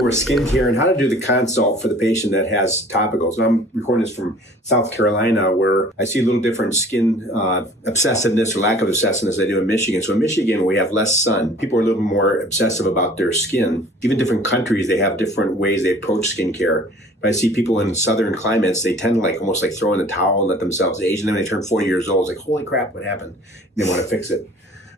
over skincare and how to do the consult for the patient that has topicals. And I'm recording this from South Carolina, where I see a little different skin obsessiveness or lack of obsessiveness than I do in Michigan. So in Michigan, we have less sun. People are a little more obsessive about their skin. Even different countries, they have different ways they approach skincare. But I see people in southern climates, they tend to almost throw in the towel and let themselves age. And then when they turn 40 years old, it's like, holy crap, what happened? And they want to fix it.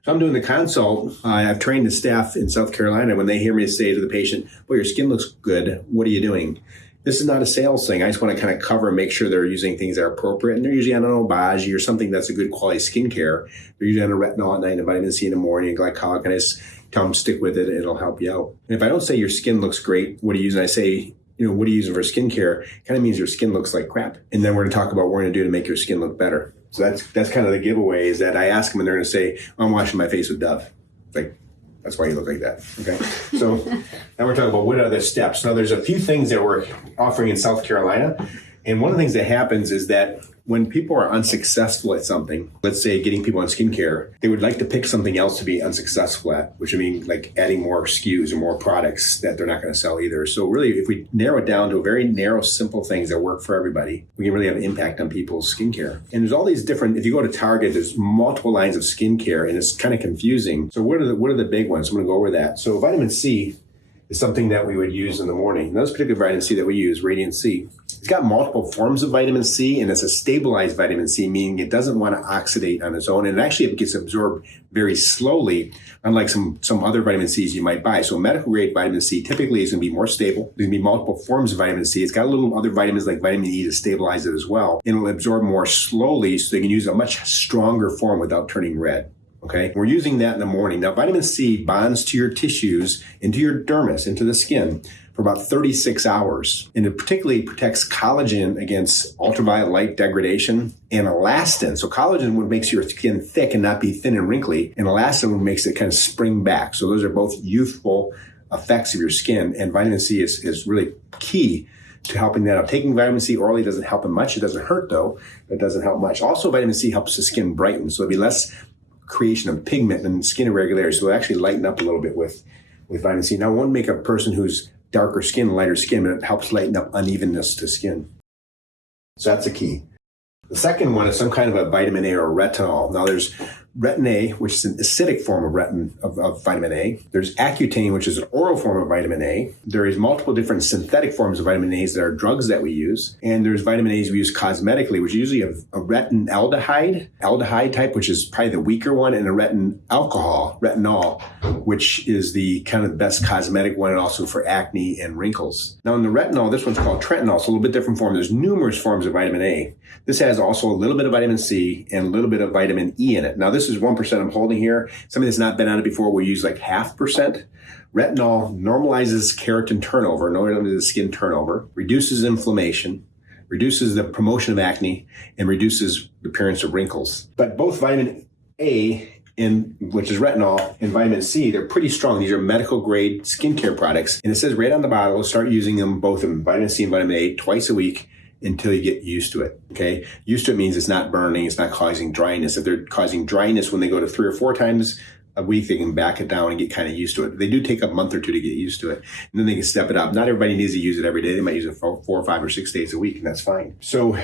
So I'm doing the consult. I've trained the staff in South Carolina. When they hear me say to the patient, well, your skin looks good. What are you doing? This is not a sales thing. I just want to kind of cover and make sure they're using things that are appropriate. And they're usually on an Obagi or something that's a good quality skincare. They're usually on a retinol at night and a vitamin C in the morning and glycolic. And I just tell them, stick with it. It'll help you out. And if I don't say your skin looks great, what are you using? I say, what are you using for skincare? Kind of means your skin looks like crap. And then we're going to talk about what we're going to do to make your skin look better. So that's kind of the giveaway, is that I ask them and they're going to say, I'm washing my face with Dove. That's why you look like that. Okay. So now we're talking about what are the steps. Now there's a few things that we're offering in South Carolina. And one of the things that happens is that when people are unsuccessful at something, let's say getting people on skincare, they would like to pick something else to be unsuccessful at, which I mean like adding more SKUs or more products that they're not going to sell either. So really, if we narrow it down to a very narrow, simple things that work for everybody, we can really have an impact on people's skincare. And there's all these different, if you go to Target, there's multiple lines of skincare and it's kind of confusing. So what are the big ones? I'm going to go over that. So vitamin C is something that we would use in the morning. Now, this particular vitamin C that we use, Radiant C, it's got multiple forms of vitamin C, and it's a stabilized vitamin C, meaning it doesn't want to oxidate on its own. And actually, it gets absorbed very slowly, unlike some other vitamin Cs you might buy. So medical grade vitamin C typically is going to be more stable. There's going to be multiple forms of vitamin C. It's got a little other vitamins like vitamin E to stabilize it as well. And it'll absorb more slowly, so they can use a much stronger form without turning red. Okay, we're using that in the morning. Now, vitamin C bonds to your tissues, into your dermis, into the skin, for about 36 hours. And it particularly protects collagen against ultraviolet light degradation and elastin. So collagen would makes your skin thick and not be thin and wrinkly. And elastin makes it kind of spring back. So those are both youthful effects of your skin. And vitamin C is really key to helping that out. Taking vitamin C orally doesn't help it much. It doesn't hurt though. It doesn't help much. Also, vitamin C helps the skin brighten. So it'll be less creation of pigment and skin irregularities. So it'll actually lighten up a little bit with vitamin C. Now, it won't make a person who's darker skin, lighter skin, but it helps lighten up unevenness to skin. So that's the key. The second one is some kind of a vitamin A or retinol. Now there's retin A, which is an acidic form of vitamin A. There's Accutane, which is an oral form of vitamin A. There is multiple different synthetic forms of vitamin A's that are drugs that we use. And there's vitamin A's we use cosmetically, which is usually a retinaldehyde type, which is probably the weaker one, and a retinol, which is the kind of best cosmetic one, and also for acne and wrinkles. Now in the retinol, this one's called tretinool. It's a little bit different form. There's numerous forms of vitamin A. This has also a little bit of vitamin C and a little bit of vitamin E in it. Now this is 1% I'm holding here. Somebody that's not been on it before will use like 0.5%. Retinol normalizes keratin turnover, normalizes skin turnover, reduces inflammation, reduces the promotion of acne, and reduces the appearance of wrinkles. But both vitamin A, which is retinol, and vitamin C, they're pretty strong. These are medical grade skincare products. And it says right on the bottle, start using them both in vitamin C and vitamin A twice a week until you get used to it, okay? Used to it means it's not burning, it's not causing dryness. If they're causing dryness when they go to 3 or 4 times a week, they can back it down and get kind of used to it. They do take a month or 2 to get used to it, and then they can step it up. Not everybody needs to use it every day. They might use it 4 or 5 or 6 days a week, and that's fine. So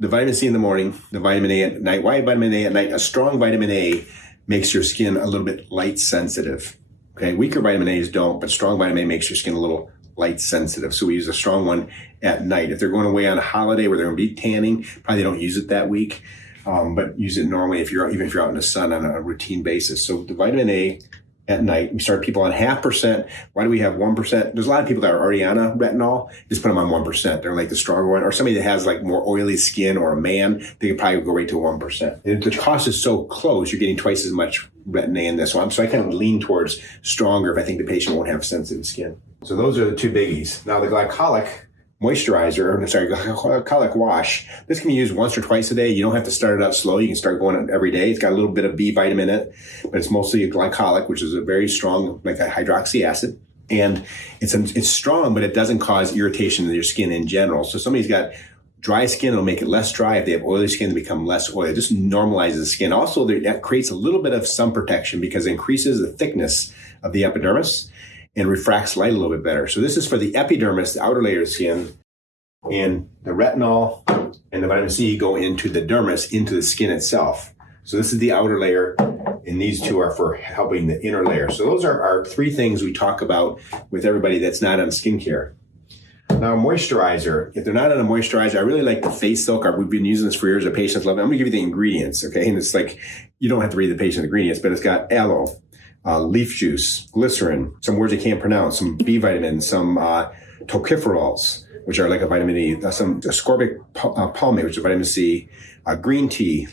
the vitamin C in the morning, the vitamin A at night. Why vitamin A at night? A strong vitamin A makes your skin a little bit light sensitive, okay? Weaker vitamin A's don't, but strong vitamin A makes your skin a little light sensitive. So we use a strong one at night. If they're going away on a holiday where they're going to be tanning, probably don't use it that week, but use it normally even if you're out in the sun on a routine basis. So the vitamin A at night, we start people on 0.5%. Why do we have 1%? There's a lot of people that are already on a retinol. Just put them on 1%. They're like the stronger one. Or somebody that has like more oily skin, or a man, they could probably go right to 1%. And the cost is so close, you're getting twice as much retin A in this one. So I kind of lean towards stronger if I think the patient won't have sensitive skin. So those are the 2 biggies. Now the glycolic glycolic wash, this can be used once or twice a day. You don't have to start it out slow. You can start going on every day. It's got a little bit of B vitamin in it, but it's mostly a glycolic, which is a very strong, like a hydroxy acid. And it's strong, but it doesn't cause irritation in your skin in general. So somebody's got dry skin, it'll make it less dry. If they have oily skin, they become less oily. It just normalizes the skin. Also, that creates a little bit of sun protection because it increases the thickness of the epidermis. and refracts light a little bit better. So this is for the epidermis, the outer layer of skin, and the retinol and the vitamin C go into the dermis, into the skin itself. So this is the outer layer, and these two are for helping the inner layer. So those are our three things we talk about with everybody that's not on skincare. Now, moisturizer. If they're not on a moisturizer, I really like the face silk. We've been using this for years. The patients love it. I'm going to give you the ingredients, okay? And it's like, you don't have to read the patient ingredients, but it's got aloe, leaf juice, glycerin, some words you can't pronounce, some B vitamins, some tocopherols, which are like a vitamin E, some ascorbic palmate, which is vitamin C, green tea,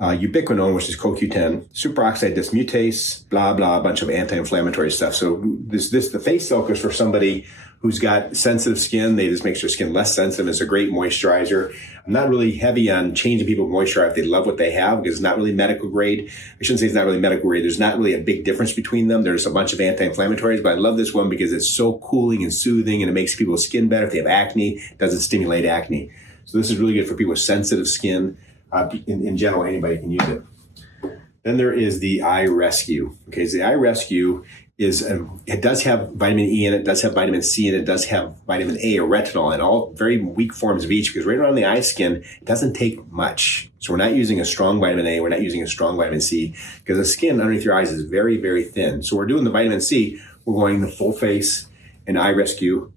ubiquinone, which is CoQ10, superoxide dismutase, blah, blah, a bunch of anti-inflammatory stuff. So the face silk is for somebody who's got sensitive skin. They just make their skin less sensitive. It's a great moisturizer. I'm not really heavy on changing people moisturizer if they love what they have, because it's not really medical grade. I shouldn't say it's not really medical grade. There's not really a big difference between them. There's a bunch of anti-inflammatories, but I love this one because it's so cooling and soothing, and it makes people's skin better. If they have acne, it doesn't stimulate acne. So this is really good for people with sensitive skin. In general, anybody can use it. Then there is the Eye Rescue. Okay, so the Eye Rescue it does have vitamin E in it, does have vitamin C in it, does have vitamin A or retinol, and all very weak forms of each, because right around the eye skin, it doesn't take much. So we're not using a strong vitamin A, we're not using a strong vitamin C, because the skin underneath your eyes is very, very thin. So we're doing the vitamin C, we're going the full face and Eye Rescue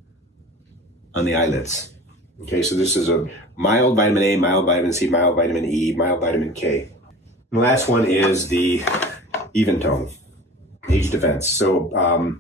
on the eyelids. Okay, so this is a mild vitamin A, mild vitamin C, mild vitamin E, mild vitamin K. And the last one is the Eventone Age Defense. So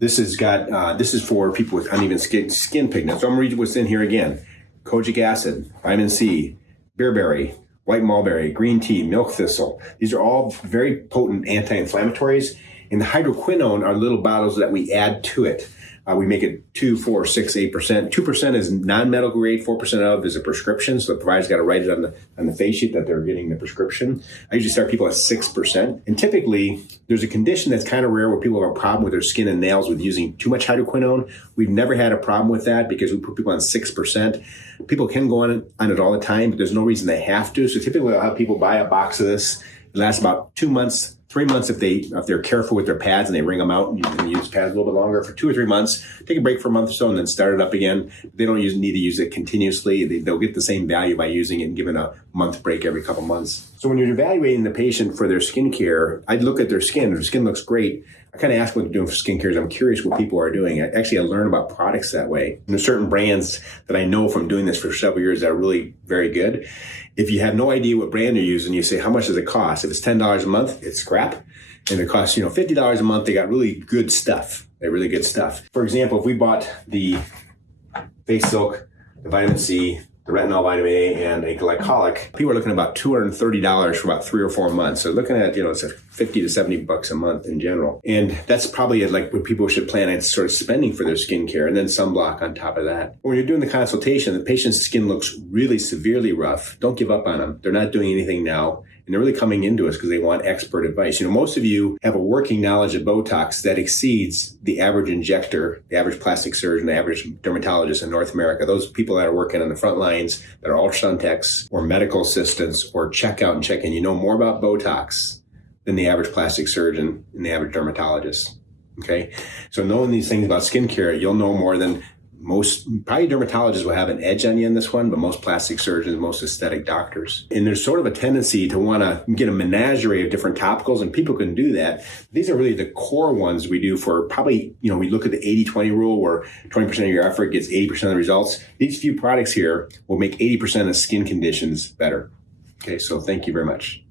this is for people with uneven skin pigment. So I'm reading what's in here again: kojic acid, vitamin C, bearberry, white mulberry, green tea, milk thistle. These are all very potent anti-inflammatories. And the hydroquinone are little bottles that we add to it. We make it 2, 4, 6, 8%. 2% is non-medical grade. 4% of is a prescription. So the provider's got to write it on the face sheet that they're getting the prescription. I usually start people at 6%. And typically, there's a condition that's kind of rare where people have a problem with their skin and nails with using too much hydroquinone. We've never had a problem with that because we put people on 6%. People can go on it all the time, but there's no reason they have to. So typically, I'll have people buy a box of this. It lasts about 2 months. 3 months if they're careful with their pads and they wring them out and you can use pads a little bit longer. For 2 or 3 months, take a break for a month or so and then start it up again. They don't need to use it continuously. They'll get the same value by using it and giving a month break every couple months. So when you're evaluating the patient for their skincare, I'd look at their skin. If their skin looks great, I kind of ask what they're doing for skincare. I'm curious what people are doing. I learn about products that way. And there's certain brands that I know from doing this for several years that are really very good. If you have no idea what brand you're using, you say, how much does it cost? If it's $10 a month, it's crap. And it costs, $50 a month. They got really good stuff. They're really good stuff. For example, if we bought the face silk, the vitamin C, the retinol, vitamin A, and a glycolic, people are looking at about $230 for about 3 or 4 months. So looking at, it's a $50 to $70 a month in general. And that's probably like what people should plan on sort of spending for their skincare, and then sunblock on top of that. When you're doing the consultation, the patient's skin looks really severely rough. Don't give up on them. They're not doing anything now. And they're really coming into us because they want expert advice. Most of you have a working knowledge of Botox that exceeds the average injector, the average plastic surgeon, the average dermatologist in North America. Those people that are working on the front lines, that are ultrasound techs or medical assistants or checkout and check-in, you know more about Botox than the average plastic surgeon and the average dermatologist. Okay? So knowing these things about skincare, you'll know more than probably dermatologists will have an edge on you in this one, but most plastic surgeons, most aesthetic doctors. And there's sort of a tendency to want to get a menagerie of different topicals, and people can do that. These are really the core ones we do for probably, we look at the 80-20 rule where 20% of your effort gets 80% of the results. These few products here will make 80% of skin conditions better. Okay, so thank you very much.